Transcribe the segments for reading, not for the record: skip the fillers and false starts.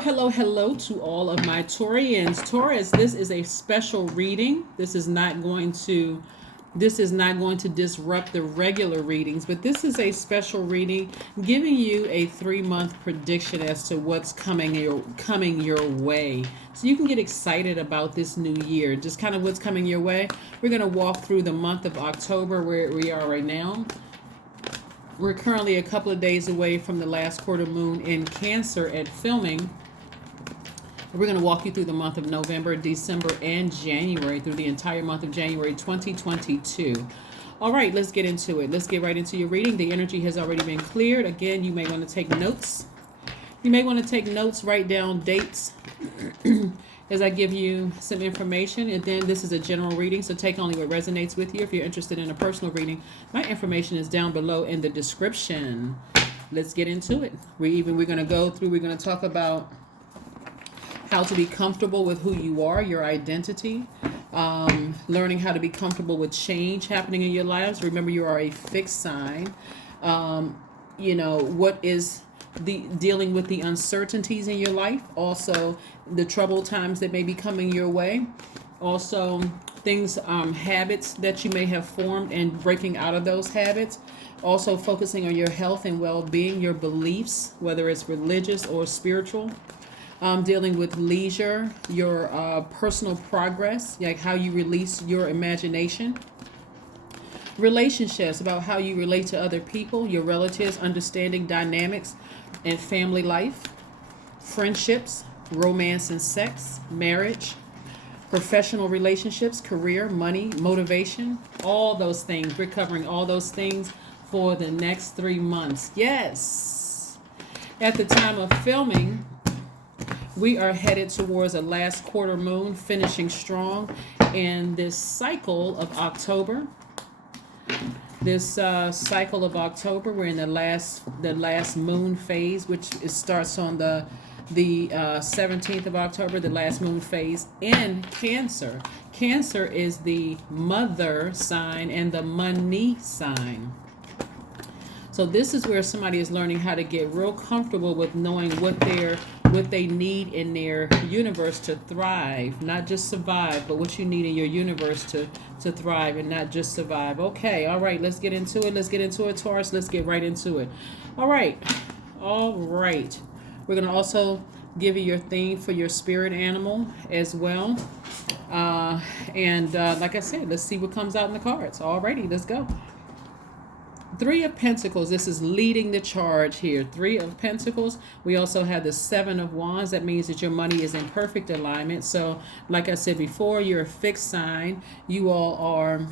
Hello to all of my Taurians. Taurus, this is a special reading. This is not going to disrupt the regular readings, but this is a special reading giving you a 3-month prediction as to what's coming your way. So you can get excited about this new year, just kind of what's coming your way. We're going to walk through the month of October where we are right now. We're currently a couple of days away from the last quarter moon in Cancer at filming. We're going to walk you through the month of November, December, and January, through the entire month of January 2022. All right, let's get into it. Let's get right into your reading. The energy has already been cleared. Again, you may want to take notes. Write down dates as I give you some information. And then this is a general reading, so take only what resonates with you. If you're interested in a personal reading, my information is down below in the description. Let's get into it. We're going to talk about how to be comfortable with who you are, your identity, learning how to be comfortable with change happening in your lives. Remember, you are a fixed sign. What is dealing with the uncertainties in your life, also the troubled times that may be coming your way, also things, habits that you may have formed and breaking out of those habits, also focusing on your health and well-being, your beliefs, whether it's religious or spiritual. Dealing with leisure, your personal progress, like how you release your imagination. Relationships, about how you relate to other people, your relatives, understanding dynamics and family life. Friendships, romance and sex, marriage, professional relationships, career, money, motivation, all those things. We're covering all those things for the next 3 months. Yes. At the time of filming, we are headed towards a last quarter moon, finishing strong in this cycle of October. Cycle of October, we're in the last moon phase, which starts on the 17th of October, the last moon phase in Cancer. Cancer is the mother sign and the money sign. So this is where somebody is learning how to get real comfortable with knowing what they need in their universe to thrive, not just survive, but what you need in your universe to thrive and not just survive. Okay, all right, let's get into it, Taurus. Let's get right into it. All right. We're going to also give you your theme for your spirit animal as well. Like I said, let's see what comes out in the cards. Alrighty, let's go. 3 of Pentacles. This is leading the charge here. 3 of Pentacles. We also have the 7 of Wands. That means that your money is in perfect alignment. So, like I said before, you're a fixed sign. You all are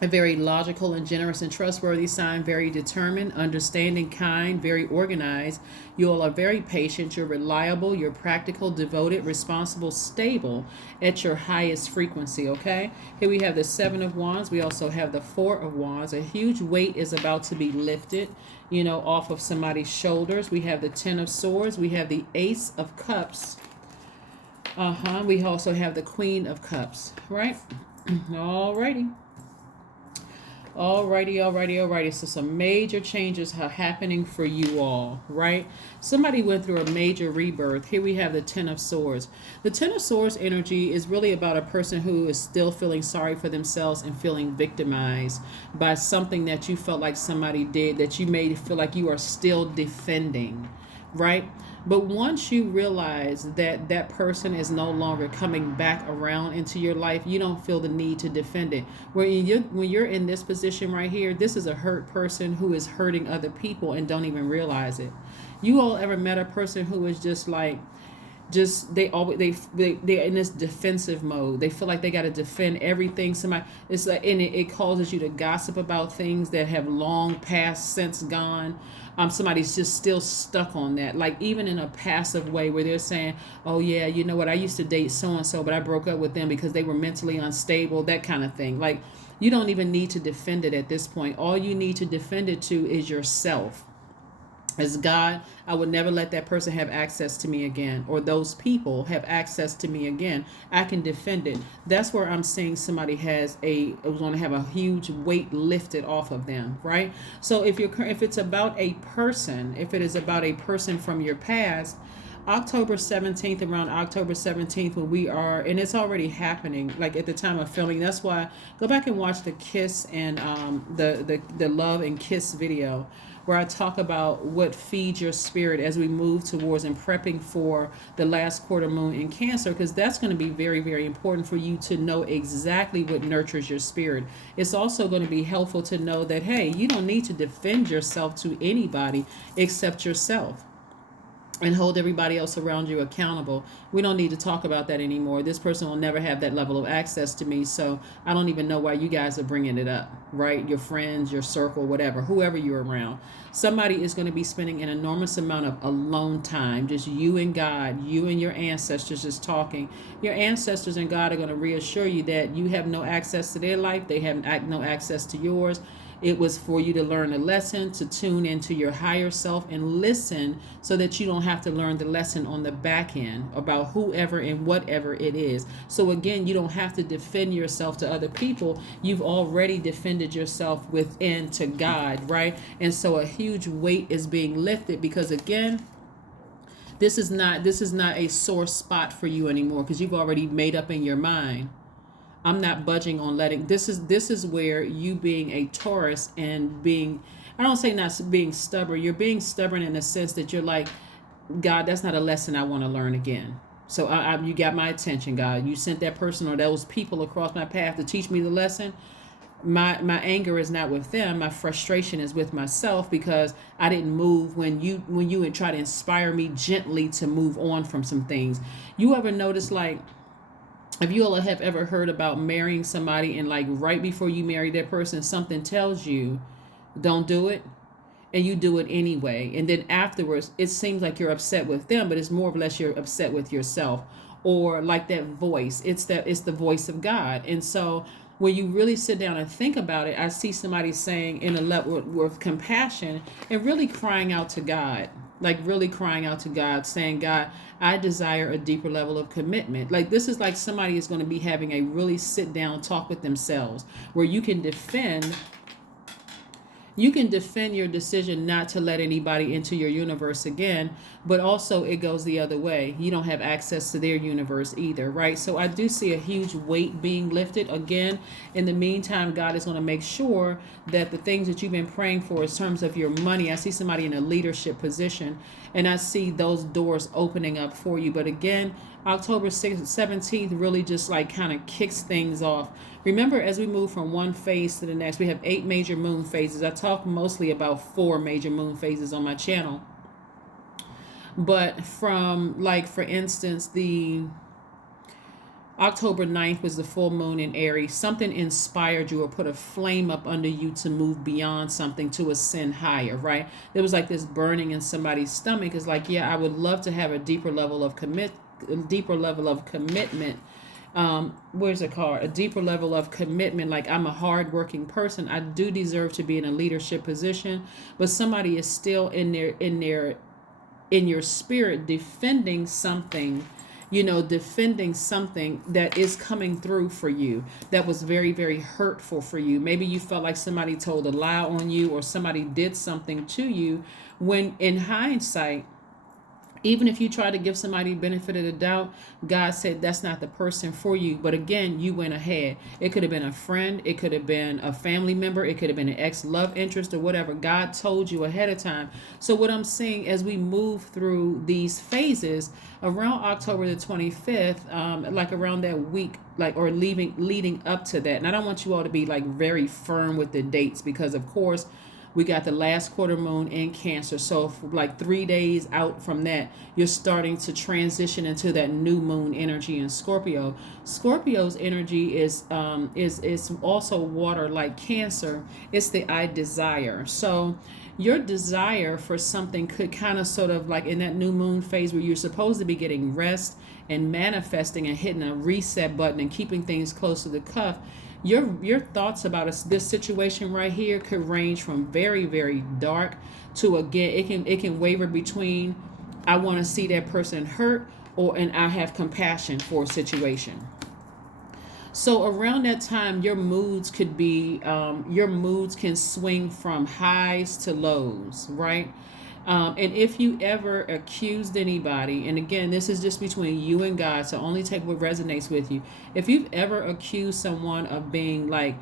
a very logical and generous and trustworthy sign, very determined, understanding, kind, very organized. You all are very patient. You're reliable. You're practical, devoted, responsible, stable at your highest frequency, okay? Here we have the 7 of Wands. We also have the 4 of Wands. A huge weight is about to be lifted, off of somebody's shoulders. We have the 10 of Swords. We have the Ace of Cups. We also have the Queen of Cups, right? Alrighty. So some major changes are happening for you all, right? Somebody went through a major rebirth. Here we have the 10 of Swords. The 10 of Swords energy is really about a person who is still feeling sorry for themselves and feeling victimized by something that you felt like somebody did that you made feel like you are still defending, right? But once you realize that that person is no longer coming back around into your life, you don't feel the need to defend it. When you're in this position right here, this is a hurt person who is hurting other people and don't even realize it. You all ever met a person who is just like, they're in this defensive mode. They feel like they got to defend everything. It's like, and it causes you to gossip about things that have long passed, since gone. Somebody's just still stuck on that, like even in a passive way where they're saying, oh yeah, you know what, I used to date so-and-so, but I broke up with them because they were mentally unstable, that kind of thing. Like, you don't even need to defend it at this point. All you need to defend it to is yourself. As God, I would never let that person have access to me again, or those people have access to me again. I can defend it. That's where I'm seeing somebody is going to have a huge weight lifted off of them, right? So if it's about a person, if it is about a person from your past, October 17th, around October 17th, when we are, and it's already happening, like at the time of filming. That's why go back and watch the Kiss and the Love and Kiss video, where I talk about what feeds your spirit as we move towards and prepping for the last quarter moon in Cancer, because that's going to be very, very important for you to know exactly what nurtures your spirit. It's also going to be helpful to know that, hey, you don't need to defend yourself to anybody except yourself, and hold everybody else around you accountable. We don't need to talk about that anymore. This person will never have that level of access to me, so I don't even know why you guys are bringing it up, right? Your friends, your circle, whatever, whoever you're around. Somebody is going to be spending an enormous amount of alone time, just you and God, you and your ancestors just talking. Your ancestors and God are going to reassure you that you have no access to their life. They have no access to yours. It was for you to learn a lesson, to tune into your higher self and listen, so that you don't have to learn the lesson on the back end about whoever and whatever it is. So again, you don't have to defend yourself to other people. You've already defended yourself within to God, right? And so a huge weight is being lifted, because again, this is not a sore spot for you anymore, because you've already made up in your mind, I'm not budging on letting, this is where you being a Taurus and being, I don't say not being stubborn, you're being stubborn in the sense that you're like, God, that's not a lesson I want to learn again. So you got my attention, God. You sent that person or those people across my path to teach me the lesson. My anger is not with them. My frustration is with myself, because I didn't move when you would try to inspire me gently to move on from some things. You ever notice, like, if you all have ever heard about marrying somebody and like right before you marry that person, something tells you don't do it, and you do it anyway, and then afterwards it seems like you're upset with them, but it's more or less you're upset with yourself. Or like that voice, it's the voice of God. And so when you really sit down and think about it, I see somebody saying in a level with compassion and really crying out to God, like really crying out to God, saying, God, I desire a deeper level of commitment. Like this is like somebody is going to be having a really sit down talk with themselves, where you can defend your decision not to let anybody into your universe again, but also it goes the other way. You don't have access to their universe either, right? So I do see a huge weight being lifted. Again, in the meantime, God is going to make sure that the things that you've been praying for in terms of your money, I see somebody in a leadership position, and I see those doors opening up for you. But again, October 17th really just like kind of kicks things off. Remember, as we move from one phase to the next, we have 8 major moon phases. I talk mostly about 4 major moon phases on my channel. But from, like, for instance, the October 9th was the full moon in Aries. Something inspired you or put a flame up under you to move beyond something, to ascend higher, right? There was like this burning in somebody's stomach. It's like, yeah, I would love to have a deeper level of commitment. Where's the card? A deeper level of commitment. Like, I'm a hardworking person. I do deserve to be in a leadership position, but somebody is still in your spirit defending something, defending something that is coming through for you, that was very, very hurtful for you. Maybe you felt like somebody told a lie on you, or somebody did something to you, when in hindsight, even if you try to give somebody benefit of the doubt, God said that's not the person for you. But again, you went ahead. It could have been a friend. It could have been a family member. It could have been an ex-love interest or whatever. God told you ahead of time. So what I'm seeing as we move through these phases, around October the 25th, like around that week, like, or leading up to that. And I don't want you all to be like very firm with the dates, because of course, we got the last quarter moon in Cancer. So for like 3 days out from that, you're starting to transition into that new moon energy in Scorpio. Scorpio's energy is also water, like Cancer. It's the I desire. So your desire for something could kind of sort of like in that new moon phase, where you're supposed to be getting rest and manifesting and hitting a reset button and keeping things close to the cuff. Your thoughts about this situation right here could range from very, very dark to, again, it can waver between I want to see that person hurt, and I have compassion for a situation. So around that time, your moods can swing from highs to lows, right? And if you ever accused anybody, and again, this is just between you and God, so only take what resonates with you. If you've ever accused someone of being like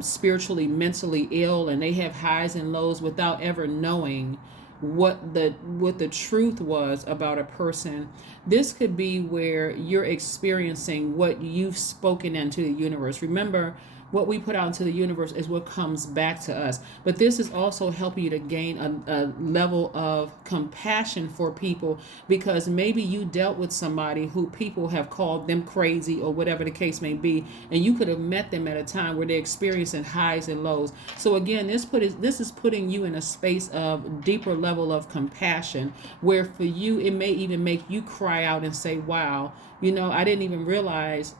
spiritually, mentally ill, and they have highs and lows without ever knowing what the truth was about a person, this could be where you're experiencing what you've spoken into the universe. Remember, what we put out into the universe is what comes back to us. But this is also helping you to gain a level of compassion for people, because maybe you dealt with somebody who people have called them crazy or whatever the case may be, and you could have met them at a time where they're experiencing highs and lows. So again, this is putting you in a space of deeper level of compassion, where for you it may even make you cry out and say, wow, I didn't even realize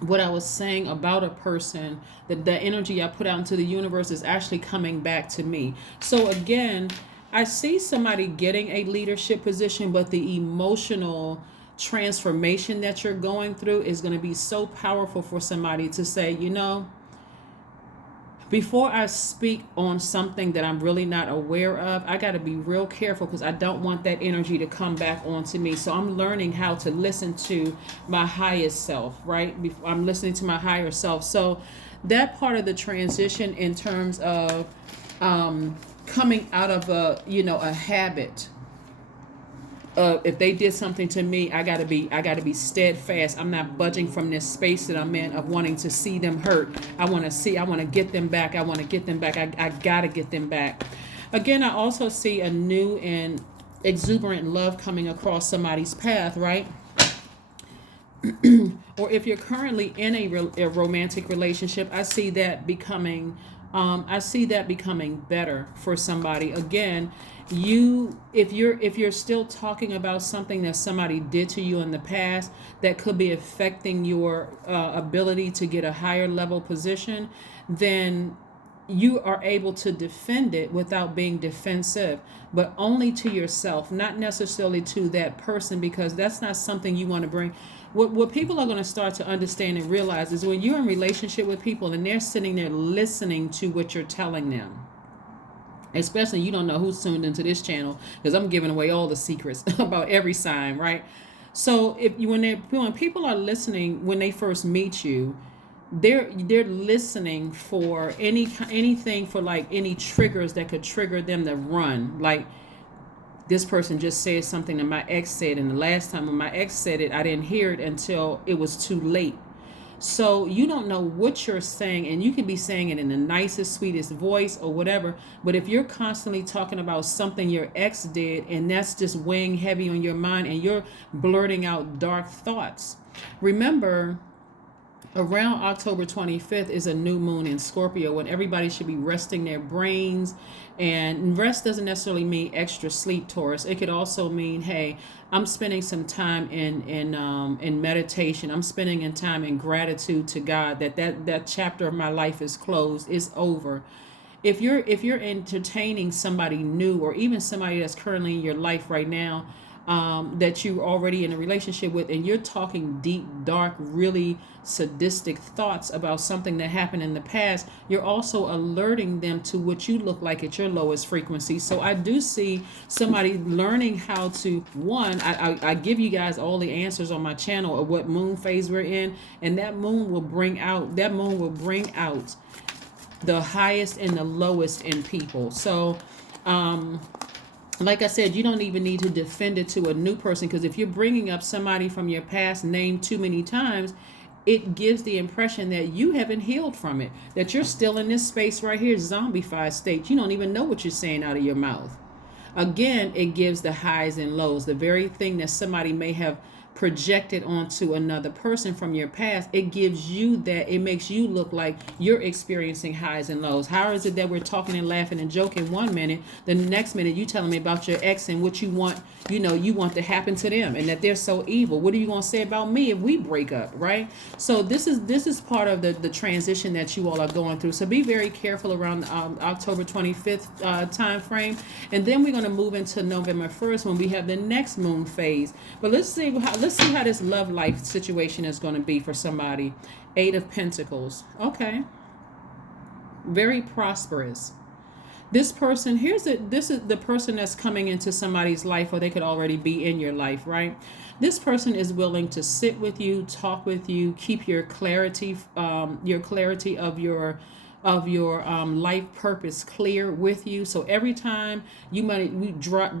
what I was saying about a person, that the energy I put out into the universe is actually coming back to me. So again, I see somebody getting a leadership position, but the emotional transformation that you're going through is going to be so powerful for somebody to say, before I speak on something that I'm really not aware of, I got to be real careful, because I don't want that energy to come back onto me. So I'm learning how to listen to my highest self, right? I'm listening to my higher self. So that part of the transition in terms of coming out of a habit. If they did something to me, I gotta be steadfast. I'm not budging from this space that I'm in of wanting to see them hurt. I want to get them back. I gotta get them back. Again, I also see a new and exuberant love coming across somebody's path, right? Or if you're currently in a romantic relationship, I see that becoming better for somebody. Again, if you're still talking about something that somebody did to you in the past that could be affecting your ability to get a higher level position, then you are able to defend it without being defensive, but only to yourself, not necessarily to that person, because that's not something you want to bring. What people are going to start to understand and realize is when you're in relationship with people and they're sitting there listening to what you're telling them, especially you don't know who's tuned into this channel, because I'm giving away all the secrets about every sign, right? So when people are listening, when they first meet you, they're listening for anything, for like any triggers that could trigger them to run. Like, this person just said something that my ex said, and the last time when my ex said it, I didn't hear it until it was too late. So you don't know what you're saying, and you can be saying it in the nicest, sweetest voice or whatever, but if you're constantly talking about something your ex did, and that's just weighing heavy on your mind, and you're blurting out dark thoughts, remember, around October 25th is a new moon in Scorpio, when everybody should be resting their brains. And rest doesn't necessarily mean extra sleep, Taurus. It could also mean, hey, I'm spending some time in meditation. I'm spending in time in gratitude to God that chapter of my life is closed, is over. If you're entertaining somebody new, or even somebody that's currently in your life right now, that you're already in a relationship with, and you're talking deep, dark, really sadistic thoughts about something that happened in the past, you're also alerting them to what you look like at your lowest frequency. So I do see somebody learning how to, one, I give you guys all the answers on my channel of what moon phase we're in, and that moon will bring out the highest and the lowest in people. So like I said, you don't even need to defend it to a new person, because if you're bringing up somebody from your past name too many times, it gives the impression that you haven't healed from it, that you're still in this space right here, zombified state. You don't even know what you're saying out of your mouth. Again, it gives the highs and lows, the very thing that somebody may have projected onto another person from your past. It gives you that, it makes you look like you're experiencing highs and lows. How is it that we're talking and laughing and joking one minute, the next minute you telling me about your ex and what you want to happen to them, and that they're so evil? What are you going to say about me if we break up, right? So this is part of the transition that you all are going through. So be very careful around October 25th time frame, and then we're going to move into November 1st when we have the next moon phase. But let's see how this love life situation is going to be for somebody. 8 of Pentacles. Okay. Very prosperous. This person, this is the person that's coming into somebody's life, or they could already be in your life, right? This person is willing to sit with you, talk with you, keep your clarity of your life purpose clear with you. So every time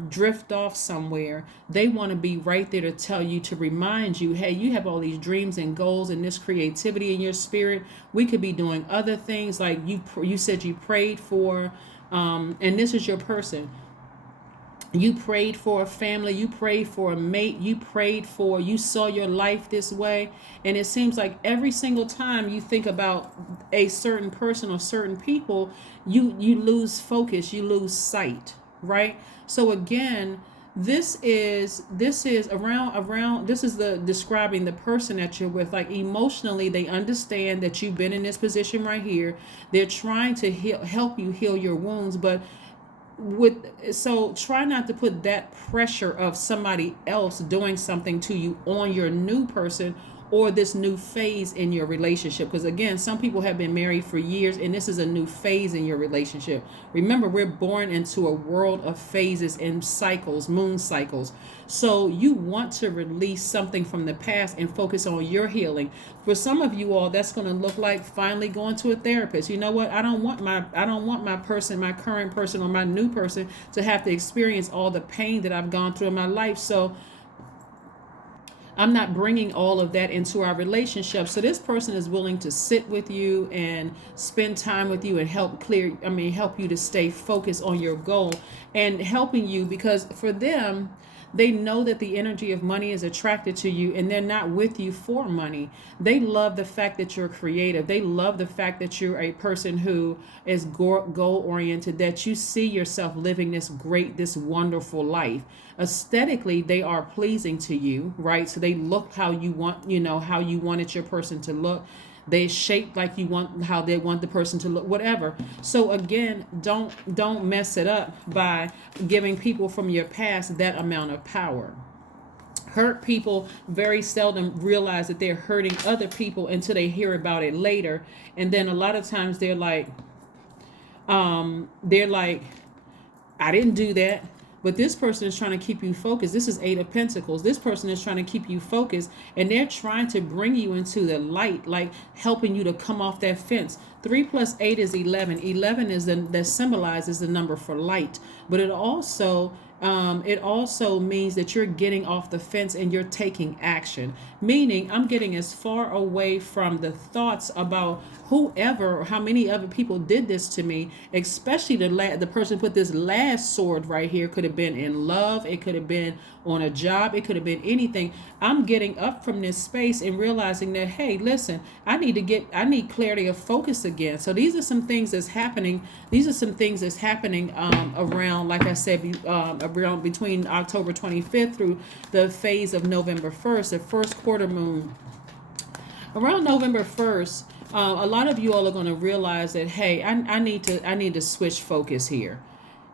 drift off somewhere, they want to be right there to tell you, to remind you, hey, you have all these dreams and goals and this creativity in your spirit. We could be doing other things, like you said you prayed for, and this is your person. You prayed for a family, you prayed for a mate, you saw your life this way. And it seems like every single time you think about a certain person or certain people, you lose focus, you lose sight, right? So again, this is the describing the person that you're with. Like, emotionally, they understand that you've been in this position right here. They're trying to help you heal your wounds, but so try not to put that pressure of somebody else doing something to you on your new person or this new phase in your relationship. Because again, some people have been married for years, and this is a new phase in your relationship. Remember, we're born into a world of phases and cycles, moon cycles. So you want to release something from the past and focus on your healing. For some of you all, that's going to look like finally going to a therapist. You know what? I don't want my person, my current person, or my new person to have to experience all the pain that I've gone through in my life. So I'm not bringing all of that into our relationship. So this person is willing to sit with you and spend time with you and help you to stay focused on your goal, and helping you, because for them, they know that the energy of money is attracted to you, and they're not with you for money. They love the fact that you're creative. They love the fact that you're a person who is goal oriented, that you see yourself living this wonderful life. Aesthetically, they are pleasing to you, right? So they look how you want, how you wanted your person to look. They shape like you want, how they want the person to look, whatever. So again, don't mess it up by giving people from your past that amount of power. Hurt people very seldom realize that they're hurting other people until they hear about it later. And then a lot of times they're like, I didn't do that. But this person is trying to keep you focused. This is Eight of Pentacles. This person is trying to keep you focused, and they're trying to bring you into the light, like helping you to come off that fence. 3 plus 8 is 11. 11 is that symbolizes the number for light, but it also means that you're getting off the fence and you're taking action. Meaning, I'm getting as far away from the thoughts about whoever or how many other people did this to me, especially the person put this last sword right here. Could have been in love. It could have been on a job. It could have been anything. I'm getting up from this space and realizing that, hey, listen, I need clarity of focus again. So these are some things that's happening. Around, like I said, around between October 25th through the phase of November 1st, the first quarter moon. Around November 1st, a lot of you all are going to realize that, hey, I need to switch focus here.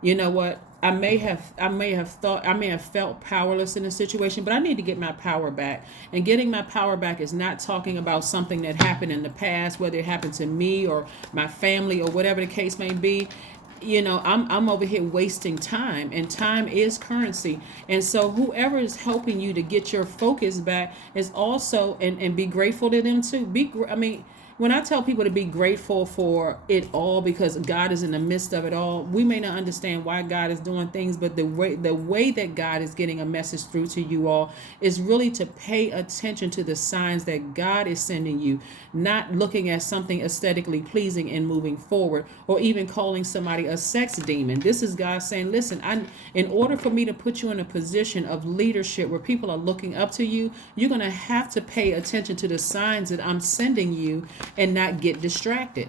You know what? I may have felt powerless in a situation, but I need to get my power back. And getting my power back is not talking about something that happened in the past, whether it happened to me or my family or whatever the case may be. I'm over here wasting time, and time is currency. And so whoever is helping you to get your focus back is also, and be grateful to them too. When I tell people to be grateful for it all, because God is in the midst of it all, we may not understand why God is doing things, but the way that God is getting a message through to you all is really to pay attention to the signs that God is sending you, not looking at something aesthetically pleasing and moving forward, or even calling somebody a sex demon. This is God saying, listen, in order for me to put you in a position of leadership where people are looking up to you, you're going to have to pay attention to the signs that I'm sending you and not get distracted.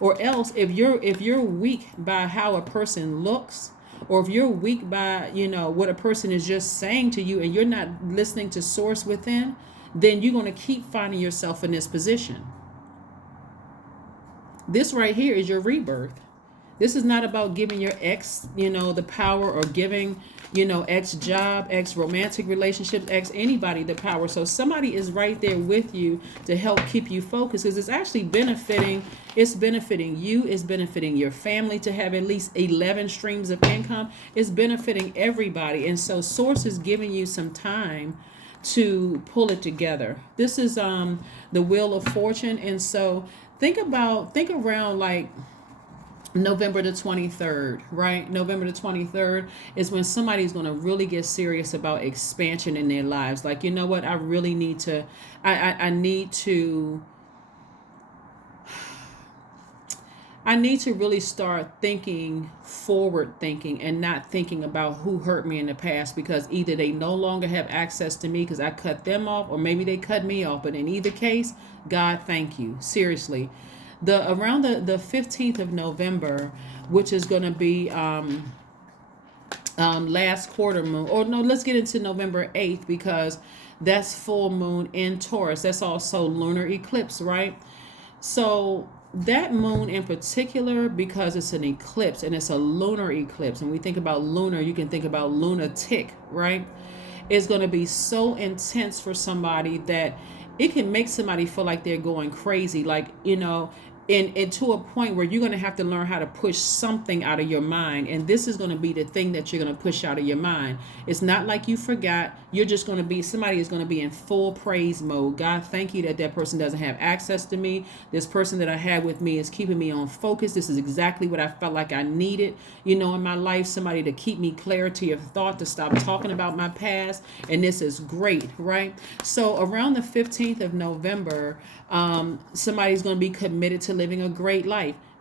Or else, if you're weak by how a person looks, or if you're weak by what a person is just saying to you, and you're not listening to source within, then you're going to keep finding yourself in this position. This right here is your rebirth. This is not about giving your ex the power, or giving ex job, ex romantic relationships, ex anybody, the power. So somebody is right there with you to help keep you focused, because it's actually benefiting. It's benefiting you. It's benefiting your family to have at least 11 streams of income. It's benefiting everybody. And so source is giving you some time to pull it together. This is the Wheel of Fortune. And so think around like November the 23rd, right? November the 23rd is when somebody's going to really get serious about expansion in their lives. Like, you know what? I really need to, I need to really start thinking forward thinking and not thinking about who hurt me in the past, because either they no longer have access to me because I cut them off, or maybe they cut me off. But in either case, God, thank you. Seriously. Around the 15th of November, which is going to be last quarter moon, or no, let's get into November 8th, because that's full moon in Taurus. That's also lunar eclipse, right? So that moon in particular, because it's an eclipse and it's a lunar eclipse, and we think about lunar, you can think about lunatic, right? It's going to be so intense for somebody that it can make somebody feel like they're going crazy, like, and to a point where you're going to have to learn how to push something out of your mind. And this is going to be the thing that you're going to push out of your mind. It's not like you forgot. You're just going to be, somebody is going to be in full praise mode. God, thank you that person doesn't have access to me. This person that I had with me is keeping me on focus. This is exactly what I felt like I needed, in my life. Somebody to keep me clarity of thought, to stop talking about my past. And this is great, right? So around the 15th of November, somebody's going to be committed to living a great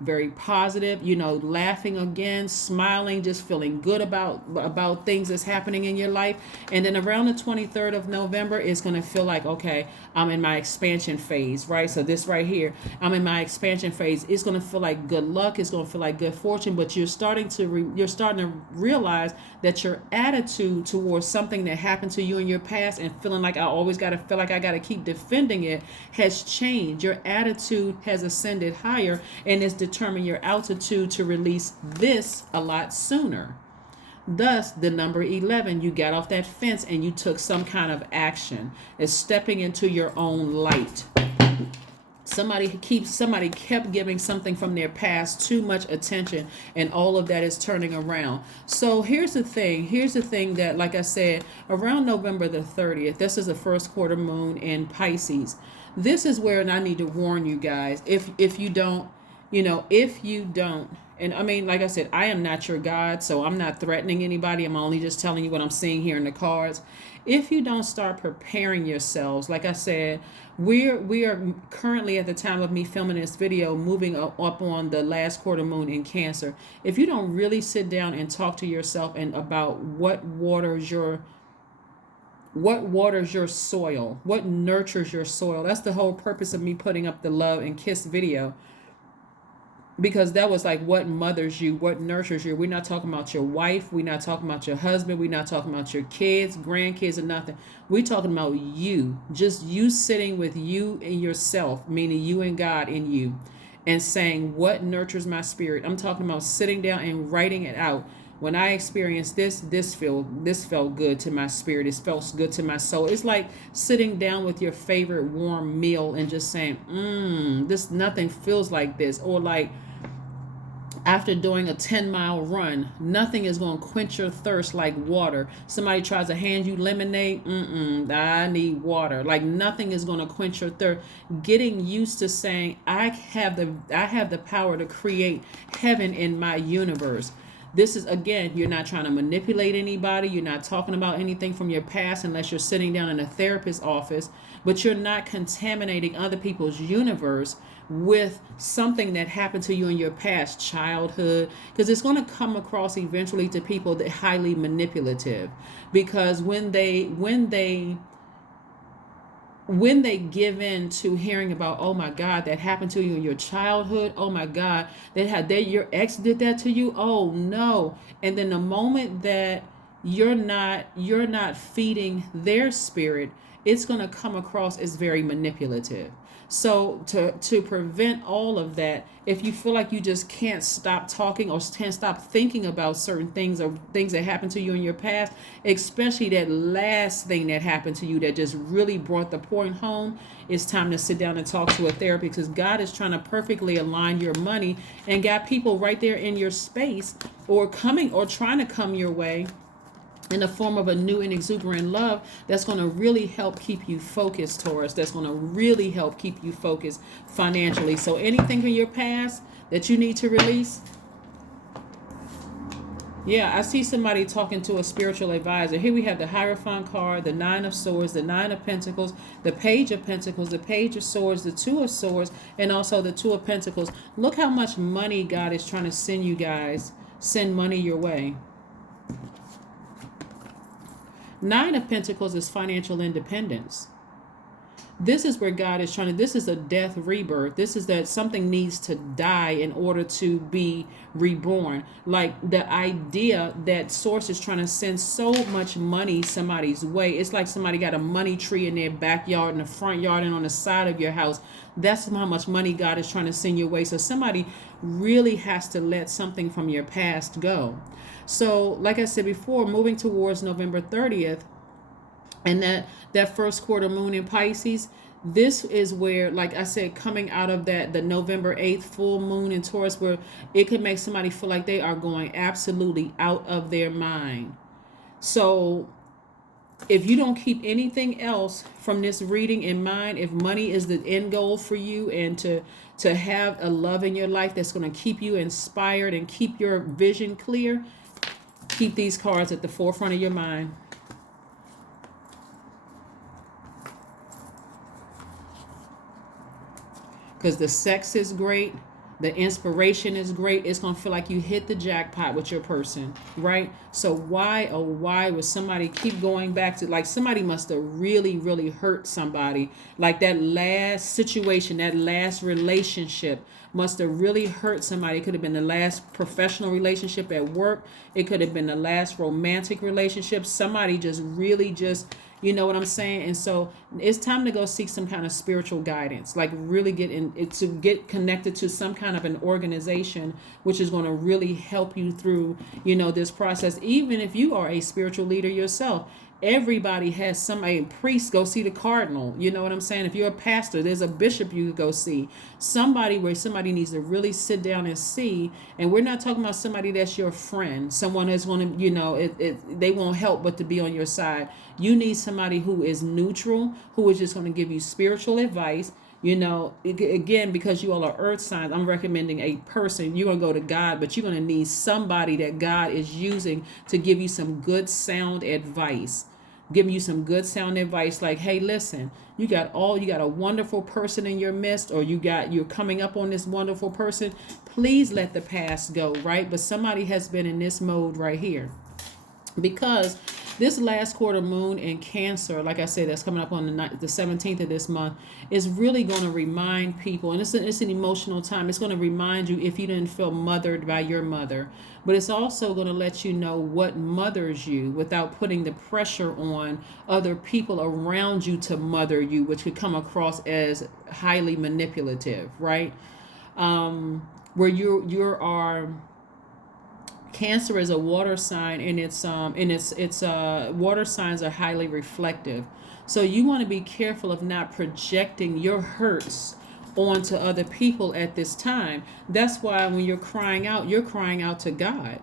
very positive, laughing again, smiling, just feeling good about things that's happening in your life. And then around the 23rd of November, it's going to feel like, okay, I'm in my expansion phase, right? So this right here, I'm in my expansion phase. It's going to feel like good luck. It's going to feel like good fortune, but you're starting to realize that your attitude towards something that happened to you in your past and feeling like I always got to feel like I got to keep defending it has changed. Your attitude has ascended higher, and it's determine your altitude to release this a lot sooner. Thus, the number 11, you got off that fence and you took some kind of action. It's stepping into your own light. Somebody kept giving something from their past too much attention, and all of that is turning around. So here's the thing that, like I said, around November the 30th, this is the first quarter moon in Pisces. This is where, and I need to warn you guys, if you don't, and I mean, like I said, I am not your God, so I'm not threatening anybody. I'm only just telling you what I'm seeing here in the cards. If you don't start preparing yourselves, like I said, we are currently, at the time of me filming this video, moving up on the last quarter moon in Cancer. If you don't really sit down and talk to yourself and about what waters your soil, what nurtures your soil. That's the whole purpose of me putting up the love and kiss video, because that was like what mothers you, what nurtures you. We're not talking about your wife. We're not talking about your husband. We're not talking about your kids, grandkids, or nothing. We're talking about you, just you sitting with you and yourself, meaning you and God in you, and saying, what nurtures my spirit? I'm talking about sitting down and writing it out. When I experienced this felt good to my spirit. It felt good to my soul. It's like sitting down with your favorite warm meal and just saying, nothing feels like this. Or like after doing a 10-mile run, nothing is going to quench your thirst like water. Somebody tries to hand you lemonade, I need water. Like nothing is going to quench your thirst. Getting used to saying, I have the power to create heaven in my universe. This is, again, you're not trying to manipulate anybody. You're not talking about anything from your past unless you're sitting down in a therapist's office, but you're not contaminating other people's universe with something that happened to you in your past childhood, because it's going to come across eventually to people that highly manipulative, because when they give in to hearing about, oh my God, that happened to you in your childhood. Oh my God, your ex did that to you. Oh no. And then the moment that you're not feeding their spirit, it's going to come across as very manipulative. So to prevent all of that, if you feel like you just can't stop talking or can't stop thinking about certain things or things that happened to you in your past, especially that last thing that happened to you that just really brought the point home, it's time to sit down and talk to a therapist, because God is trying to perfectly align your money and got people right there in your space or coming or trying to come your way in the form of a new and exuberant love that's going to really help keep you focused, Taurus. That's going to really help keep you focused financially. So anything from your past that you need to release. Yeah, I see somebody talking to a spiritual advisor. Here we have the Hierophant card, the Nine of Swords, the Nine of Pentacles, the Page of Pentacles, the Page of Swords, the Two of Swords, and also the Two of Pentacles. Look how much money God is trying to send you guys. Send money your way. Nine of Pentacles is financial independence. This is where God is trying to, this is a death rebirth. This is that something needs to die in order to be reborn. Like the idea that Source is trying to send so much money somebody's way. It's like somebody got a money tree in their backyard, in the front yard, and on the side of your house. That's how much money God is trying to send your way. So somebody really has to let something from your past go. So like I said before, moving towards November 30th, and that first quarter moon in Pisces, this is where, like I said, coming out of that, the November 8th full moon in Taurus, where it could make somebody feel like they are going absolutely out of their mind. So if you don't keep anything else from this reading in mind, if money is the end goal for you, and to have a love in your life that's going to keep you inspired and keep your vision clear, keep these cards at the forefront of your mind. Because the sex is great, the inspiration is great. It's going to feel like you hit the jackpot with your person, right? So why, oh, why would somebody keep going back to, like, somebody must have really, really hurt somebody. Like that last situation, that last relationship must have really hurt somebody. It could have been the last professional relationship at work. It could have been the last romantic relationship. Somebody just really just, you know what I'm saying? And so it's time to go seek some kind of spiritual guidance, like really to get connected to some kind of an organization, which is going to really help you through, this process. Even if you are a spiritual leader yourself, everybody has a priest, go see the cardinal. You know what I'm saying? If you're a pastor, there's a bishop you could go see. Somebody where somebody needs to really sit down and see. And we're not talking about somebody that's your friend, someone that's going to, they won't help but to be on your side. You need somebody who is neutral, who is just going to give you spiritual advice. Again, because you all are earth signs, I'm recommending a person. You're going to go to God, but you're going to need somebody that God is using to give you some good sound advice. Giving you some good sound advice, like, hey, listen, you got a wonderful person in your midst, or you're coming up on this wonderful person. Please let the past go, right? But somebody has been in this mode right here. Because this last quarter moon in Cancer, like I said, that's coming up on the 17th of this month, is really going to remind people, and it's an emotional time. It's going to remind you if you didn't feel mothered by your mother. But it's also going to let you know what mothers you without putting the pressure on other people around you to mother you, which could come across as highly manipulative, right? Where you are... Cancer is a water sign, and its water signs are highly reflective. So you want to be careful of not projecting your hurts onto other people at this time. That's why when you're crying out to God.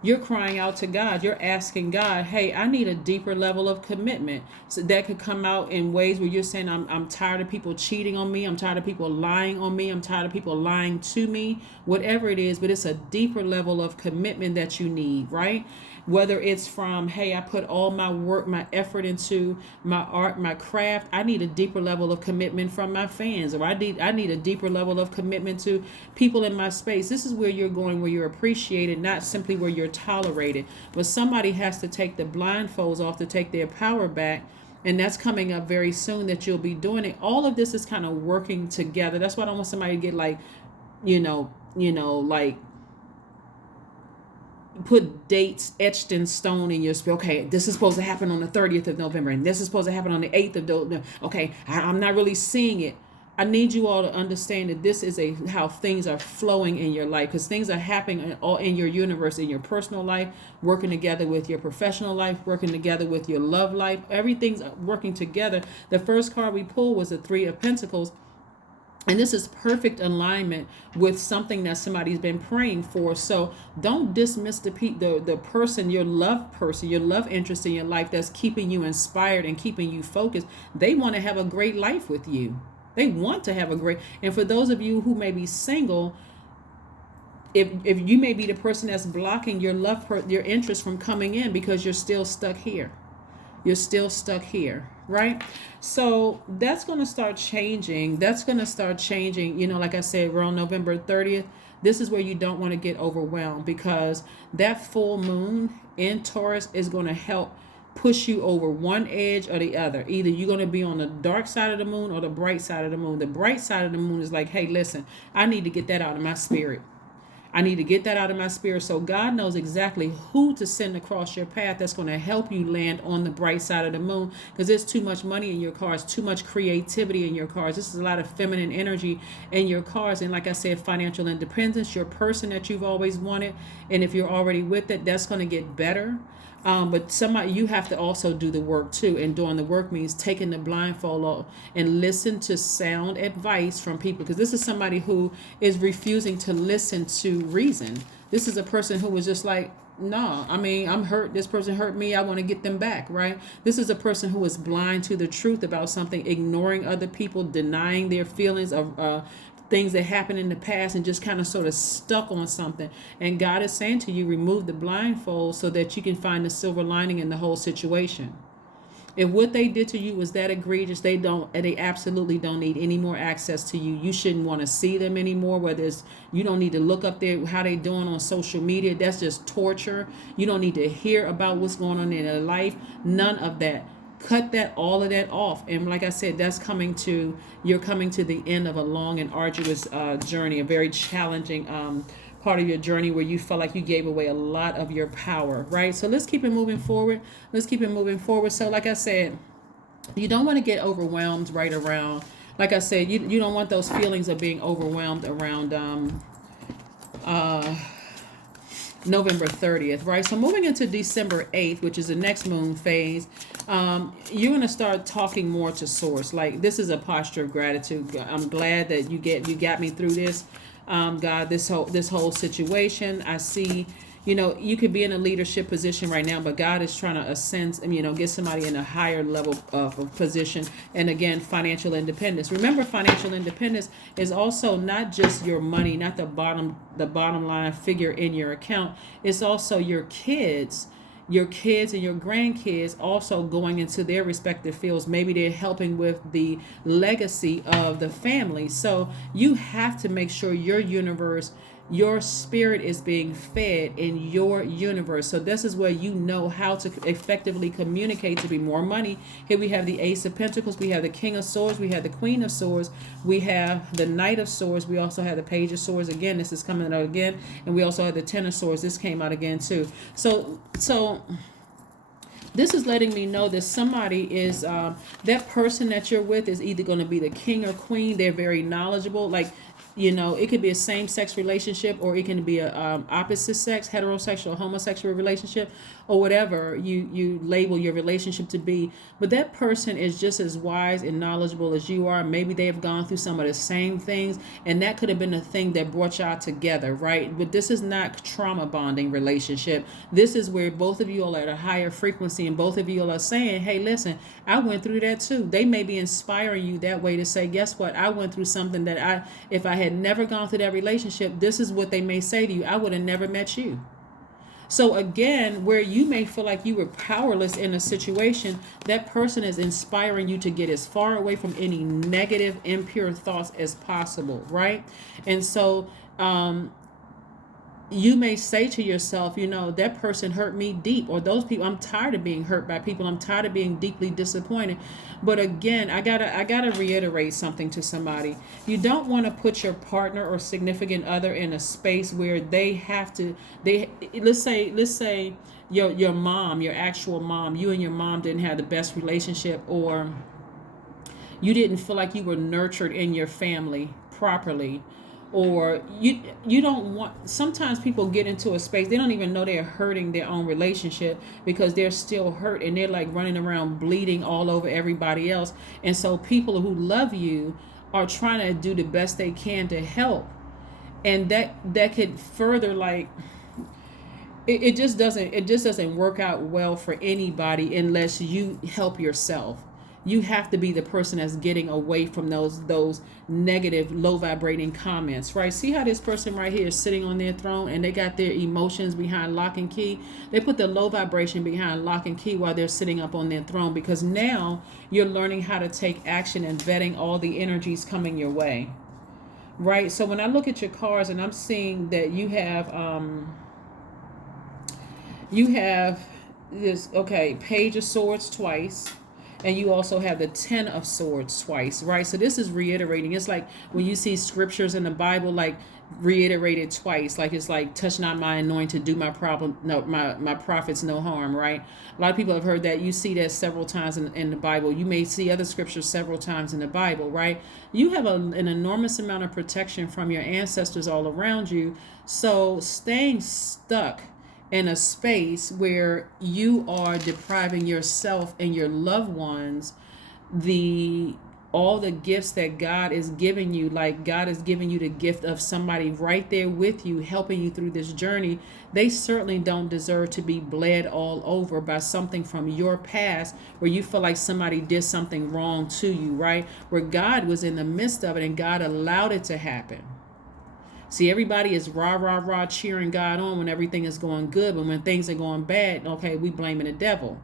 You're crying out to God. You're asking God, hey, I need a deeper level of commitment. So that could come out in ways where you're saying, I'm tired of people cheating on me. I'm tired of people lying on me. I'm tired of people lying to me, whatever it is. But it's a deeper level of commitment that you need, right? Whether it's from, hey, I put all my work, my effort into my art, my craft. I need a deeper level of commitment from my fans, or I need a deeper level of commitment to people in my space. This is where you're going, where you're appreciated, not simply where you're tolerated. But somebody has to take the blindfolds off to take their power back. And that's coming up very soon, that you'll be doing it. All of this is kind of working together. That's why I don't want somebody to get like, put dates etched in stone in your spirit. Okay, this is supposed to happen on the 30th of November, and this is supposed to happen on the 8th of November. Okay, I'm not really seeing it. I need you all to understand that this is how things are flowing in your life, because things are happening all in your universe, in your personal life, working together with your professional life, working together with your love life. Everything's working together. The first card we pulled was the Three of Pentacles. And this is perfect alignment with something that somebody's been praying for. So don't dismiss the person, your love interest in your life that's keeping you inspired and keeping you focused. They want to have a great life with you. They want to have a great, and for those of you who may be single, if you may be the person that's blocking your your interest from coming in because you're still stuck here. You're still stuck here, right? So that's going to start changing. Like I said, around November 30th. This is where you don't want to get overwhelmed, because that full moon in Taurus is going to help push you over one edge or the other. Either you're going to be on the dark side of the moon or the bright side of the moon. The bright side of the moon is like, hey, listen, I need to get that out of my spirit. I need to get that out of my spirit. So God knows exactly who to send across your path that's going to help you land on the bright side of the moon, because there's too much money in your cards, too much creativity in your cards. This is a lot of feminine energy in your cards. And like I said, financial independence, your person that you've always wanted. And if you're already with it, that's going to get better. But you have to also do the work too. And doing the work means taking the blindfold off and listen to sound advice from people, because this is somebody who is refusing to listen to reason. This is a person who was just like, no, I mean, I'm hurt. This person hurt me. I want to get them back, right? This is a person who is blind to the truth about something, ignoring other people, denying their feelings of things that happened in the past, and just kind of sort of stuck on something. And God is saying to you, remove the blindfold so that you can find the silver lining in the whole situation. If what they did to you was that egregious, they absolutely don't need any more access to you. You shouldn't want to see them anymore. You don't need to look up how they doing on social media. That's just torture. You don't need to hear about what's going on in their life. None of that. Cut all of that off. And like I said, you're coming to the end of a long and arduous journey, a very challenging part of your journey where you felt like you gave away a lot of your power, right? So let's keep it moving forward. So like I said, you don't want to get overwhelmed right around, like I said, you don't want those feelings of being overwhelmed around November 30th, right? So moving into December 8th, which is the next moon phase, you're going to start talking more to source. Like, this is a posture of gratitude. I'm glad that you got me through this. God, this whole situation. I see, you could be in a leadership position right now, but God is trying to ascend, get somebody in a higher level of position. And again, financial independence. Remember, financial independence is also not just your money, not the bottom line figure in your account. It's also your kids and your grandkids also going into their respective fields. Maybe they're helping with the legacy of the family. So you have to make sure your spirit is being fed in your universe. So this is where you know how to effectively communicate to be more money. Here we have the Ace of Pentacles, we have the King of Swords, we have the Queen of Swords, we have the Knight of Swords, we also have the Page of Swords. Again, this is coming out again, and we also have the Ten of Swords. This came out again too. So this is letting me know that somebody is that person that you're with is either going to be the king or queen. They're very knowledgeable. Like, it could be a same-sex relationship, or it can be a opposite sex, heterosexual, homosexual relationship, or whatever you label your relationship to be. But that person is just as wise and knowledgeable as you are. Maybe they have gone through some of the same things, and that could have been the thing that brought y'all together, right? But this is not trauma bonding relationship. This is where both of you are at a higher frequency, and both of you are saying, hey, listen, I went through that too. They may be inspiring you that way to say, guess what? I went through something that if I had never gone through that relationship, this is what they may say to you. I would have never met you. So again, where you may feel like you were powerless in a situation, that person is inspiring you to get as far away from any negative, impure thoughts as possible, right? And so you may say to yourself, that person hurt me deep, or those people, I'm tired of being hurt by people. I'm tired of being deeply disappointed. But again, I gotta reiterate something to somebody. You don't want to put your partner or significant other in a space where they have to, let's say your mom, your actual mom, you and your mom didn't have the best relationship, or you didn't feel like you were nurtured in your family properly, or you don't want, sometimes people get into a space they don't even know they're hurting their own relationship because they're still hurt, and they're like running around bleeding all over everybody else. And so people who love you are trying to do the best they can to help, and that could further, like, it just doesn't work out well for anybody unless you help yourself. You have to be the person that's getting away from those negative, low vibrating comments, right? See how this person right here is sitting on their throne, and they got their emotions behind lock and key. They put the low vibration behind lock and key while they're sitting up on their throne, because now you're learning how to take action and vetting all the energies coming your way, right? So when I look at your cards, and I'm seeing that you have this, okay, Page of Swords twice, and you also have the Ten of Swords twice, right? So this is reiterating. It's like when you see scriptures in the Bible, like, reiterated twice, like it's like, touch not my anointed, do my problem, no, my prophets no harm, right? A lot of people have heard that. You see that several times in the Bible. You may see other scriptures several times in the Bible, right? You have an enormous amount of protection from your ancestors all around you. So staying stuck in a space where you are depriving yourself and your loved ones the all the gifts that God is giving you, like God is giving you the gift of somebody right there with you, helping you through this journey. They certainly don't deserve to be bled all over by something from your past where you feel like somebody did something wrong to you, right? Where God was in the midst of it and God allowed it to happen. See, everybody is rah, rah, rah cheering God on when everything is going good, but when things are going bad, okay, we blaming the devil.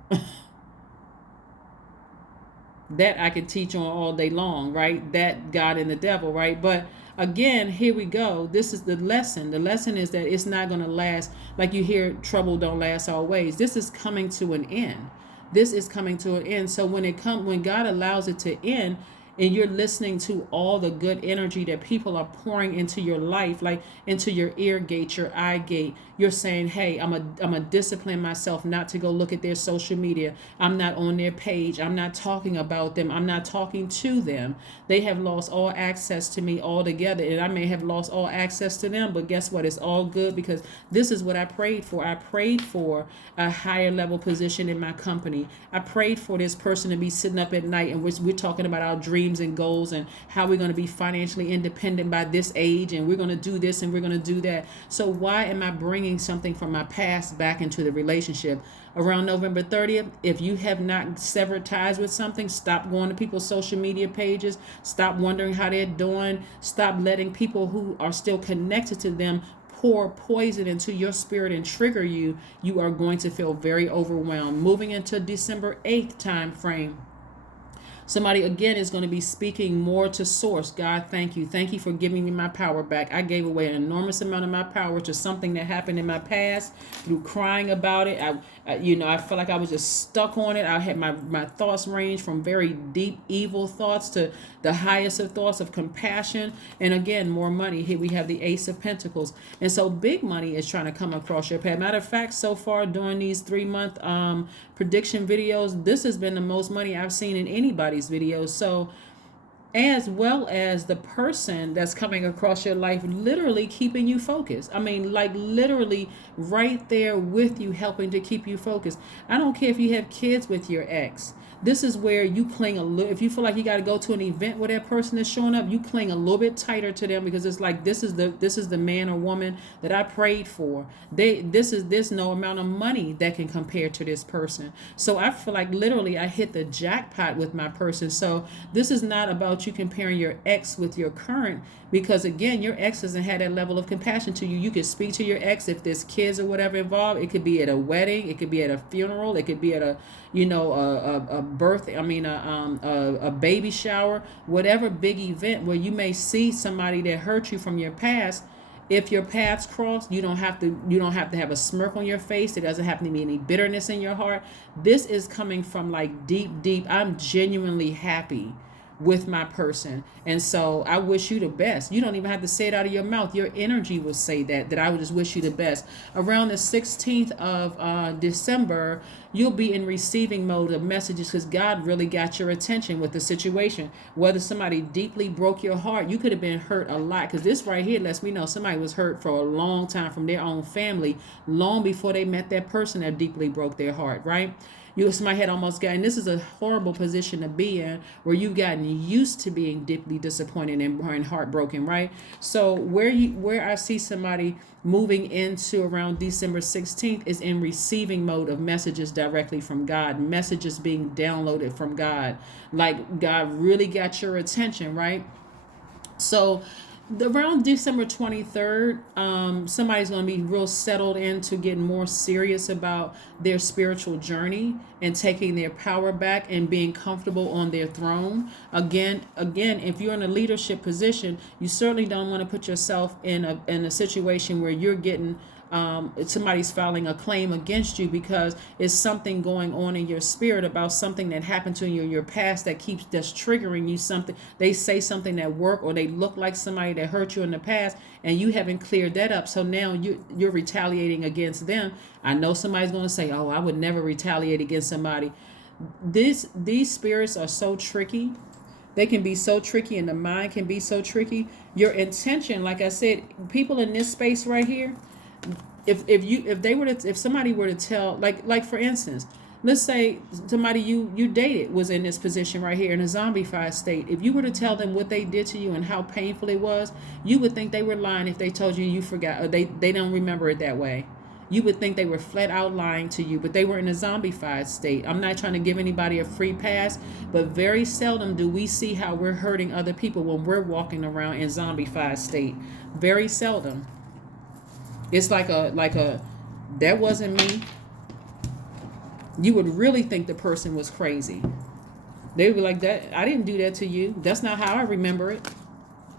That I can teach on all day long, right? That God and the devil, right? But again, here we go. This is the lesson. The lesson is that it's not going to last. Like you hear, trouble don't last always. This is coming to an end. This is coming to an end. So when God allows it to end, and you're listening to all the good energy that people are pouring into your life, like into your ear gate, your eye gate, you're saying, hey, I'm a discipline myself not to go look at their social media. I'm not on their page. I'm not talking about them. I'm not talking to them. They have lost all access to me altogether, and I may have lost all access to them, but guess what? It's all good, because this is what I prayed for. I prayed for a higher level position in my company. I prayed for this person to be sitting up at night, and we're talking about our dreams and goals and how we're going to be financially independent by this age, and we're going to do this and we're going to do that. So why am I bringing something from my past back into the relationship? Around November 30th, if you have not severed ties with something, stop going to people's social media pages. Stop wondering how they're doing. Stop letting people who are still connected to them pour poison into your spirit and trigger you. You are going to feel very overwhelmed. Moving into December 8th time frame, somebody again is going to be speaking more to source. God, thank you. Thank you for giving me my power back. I gave away an enormous amount of my power to something that happened in my past through crying about it. I felt like I was just stuck on it. I had my thoughts range from very deep, evil thoughts to the highest of thoughts of compassion. And again, more money. Here we have the Ace of Pentacles. And so big money is trying to come across your path. Matter of fact, so far during these 3-month prediction videos, this has been the most money I've seen in anybody's videos. So, as well as the person that's coming across your life, literally keeping you focused. I mean, like literally right there with you, helping to keep you focused. I don't care if you have kids with your ex. This is where you cling a little. If you feel like you got to go to an event where that person is showing up, you cling a little bit tighter to them, because it's like this is the man or woman that I prayed for. There's no amount of money that can compare to this person. So I feel like literally I hit the jackpot with my person. So this is not about you comparing your ex with your current, because again, your ex doesn't have that level of compassion to you. You could speak to your ex if there's kids or whatever involved. It could be at a wedding, it could be at a funeral, it could be at a birth, a baby shower, whatever big event where you may see somebody that hurt you from your past. If your paths cross, you don't have to have a smirk on your face. There doesn't have to be any bitterness in your heart. This is coming from like deep. I'm genuinely happy with my person. And so I wish you the best. You don't even have to say it out of your mouth. Your energy will say that I would just wish you the best. Around the 16th of December, you'll be in receiving mode of messages because God really got your attention with the situation. Whether somebody deeply broke your heart, you could have been hurt a lot, because this right here lets me know somebody was hurt for a long time from their own family, long before they met that person that deeply broke their heart, right? Somebody had almost gotten, this is a horrible position to be in, where you've gotten used to being deeply disappointed and heartbroken, right? So where I see somebody moving into around December 16th is in receiving mode of messages directly from God, messages being downloaded from God, like God really got your attention, right? So around December 23rd, somebody's going to be real settled into getting more serious about their spiritual journey and taking their power back and being comfortable on their throne. Again, if you're in a leadership position, you certainly don't want to put yourself in a situation where you're getting somebody's filing a claim against you because it's something going on in your spirit about something that happened to you in your past that's triggering you. Something they say, something at work, or they look like somebody that hurt you in the past, and you haven't cleared that up. So now you're retaliating against them. I know somebody's going to say, "Oh, I would never retaliate against somebody." These spirits are so tricky. They can be so tricky, and the mind can be so tricky. Your intention, like I said, people in this space right here, if somebody were to tell, like for instance, let's say somebody you dated was in this position right here in a zombified state. If you were to tell them what they did to you and how painful it was, you would think they were lying if they told you forgot, or they don't remember it that way. You would think they were flat out lying to you, but they were in a zombified state. I'm not trying to give anybody a free pass, but very seldom do we see how we're hurting other people when we're walking around in zombified state. Very seldom. It's like a that wasn't me. You would really think the person was crazy. They would be like, that I didn't do that to you. That's not how I remember it.